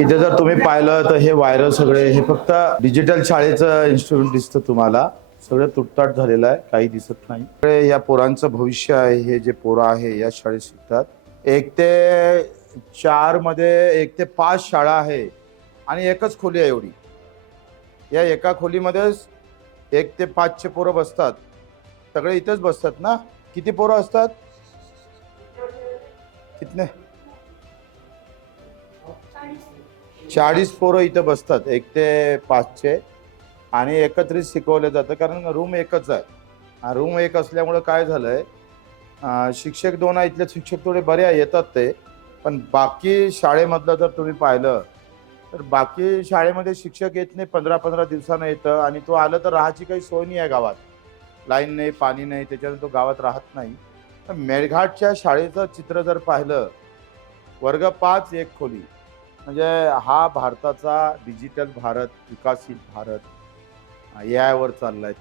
इथे जर तुम्ही पाहिलं तर हे वायर सगळे हे फक्त डिजिटल शाळेचं इन्स्ट्रुमेंट दिसतं तुम्हाला. सगळं तुटताट झालेलं आहे, काही दिसत नाही. या पोरांचं भविष्य आहे. हे जे पोरं आहे या शाळेत शिकतात. 1 ते 4 मध्ये 1 ते 5 शाळा आहे आणि एकच खोली आहे एवढी. या एका खोलीमध्येच 1 ते 5 चे पोरं बसतात. सगळे इथेच बसतात ना. किती पोरं असतात? कितने? 40 पोरं इथं बसतात 1 ते 5 चे आणि एकत्रित शिकवलं जातं कारण रूम एकच आहे. रूम एक असल्यामुळं काय झालंय, शिक्षक 2 आहे. इथले शिक्षक थोडे बरे येतात ते, पण बाकी शाळेमधलं जर तुम्ही पाहिलं तर बाकी शाळेमध्ये शिक्षक येत नाही, 15-15 दिवसानं येतं आणि तो आलं तर राहायची काही सोय नाही आहे गावात. लाईन नाही, पाणी नाही, त्याच्यानं तो गावात राहत नाही. तर मेळघाटच्या शाळेचं चित्र जर पाहिलं, वर्ग 5 1 खोली, म्हणजे हा भारताचा डिजिटल भारत, विकसित भारत AI वर चाललाय.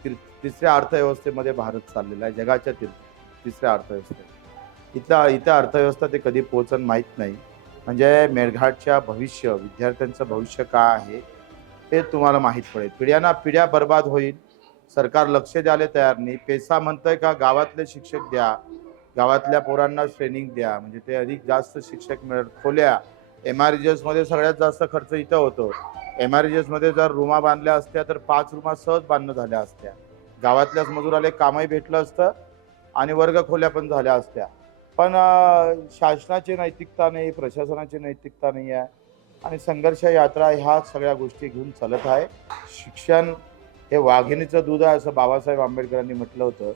तिसऱ्या अर्थव्यवस्थेमध्ये भारत चाललेला आहे, जगाच्या तिसऱ्या अर्थव्यवस्थेत. इथं अर्थव्यवस्था ते कधी पोहोचन माहीत नाही. म्हणजे मेळघाटच्या भविष्य, विद्यार्थ्यांचं भविष्य काय आहे हे तुम्हाला माहीत पडेल. पिढ्या बर्बाद होईल. सरकार लक्ष द्यायला तयार नाही. पैसा म्हणतंय का गावातले शिक्षक द्या, गावातल्या पोरांना ट्रेनिंग द्या, म्हणजे ते अधिक जास्त शिक्षक मिळत. खोल्या MRGS मध्ये सगळ्यात जास्त खर्च इथं होतो. MRGS मध्ये जर रूमा बांधल्या असत्या तर 5 रूमा सहज बांधणं झाल्या असत्या. गावातल्याच मजुराला कामही भेटलं असतं आणि वर्ग खोल्या पण झाल्या असत्या. पण शासनाची नैतिकता नाही, प्रशासनाची नैतिकता नाही आहे आणि संघर्ष यात्रा ह्या सगळ्या गोष्टी घेऊन चालत आहे. शिक्षण हे वाघिणीचं दूध आहे असं बाबासाहेब आंबेडकरांनी म्हटलं होतं.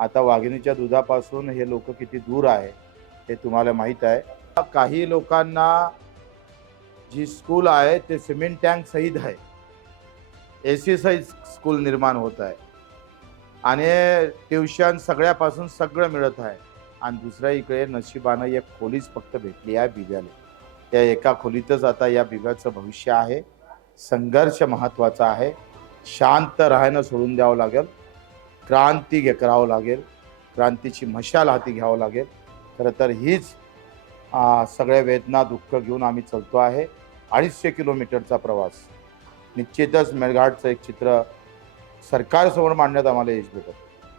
आता वाघिणीच्या दुधापासून हे लोक किती दूर आहे हे तुम्हाला माहीत आहे. काही लोकांना जी स्कूल आहे ते सिमेंट टँक सहित आहे, AC सहित स्कूल निर्माण होत आहे आणि ट्युशन सगळ्यापासून सगळं मिळत आहे. आणि दुसऱ्या इकडे नशिबानं एक खोलीच फक्त भेटली आहे बिब्याला. त्या एका खोलीतच आता या बिब्याचं भविष्य आहे. संघर्ष महत्त्वाचा आहे. शांत राहणं सोडून द्यावं लागेल. क्रांती करावं लागेल. क्रांतीची मशाल हाती घ्यावं लागेल. खरं तर हीच सगळ्या वेदना दुःख घेऊन आम्ही चालतो आहे. 250 किलोमीटरचा प्रवास. निश्चितच मेळघाटचं एक चित्र सरकारसमोर मांडण्यात आम्हाला यश भेटत.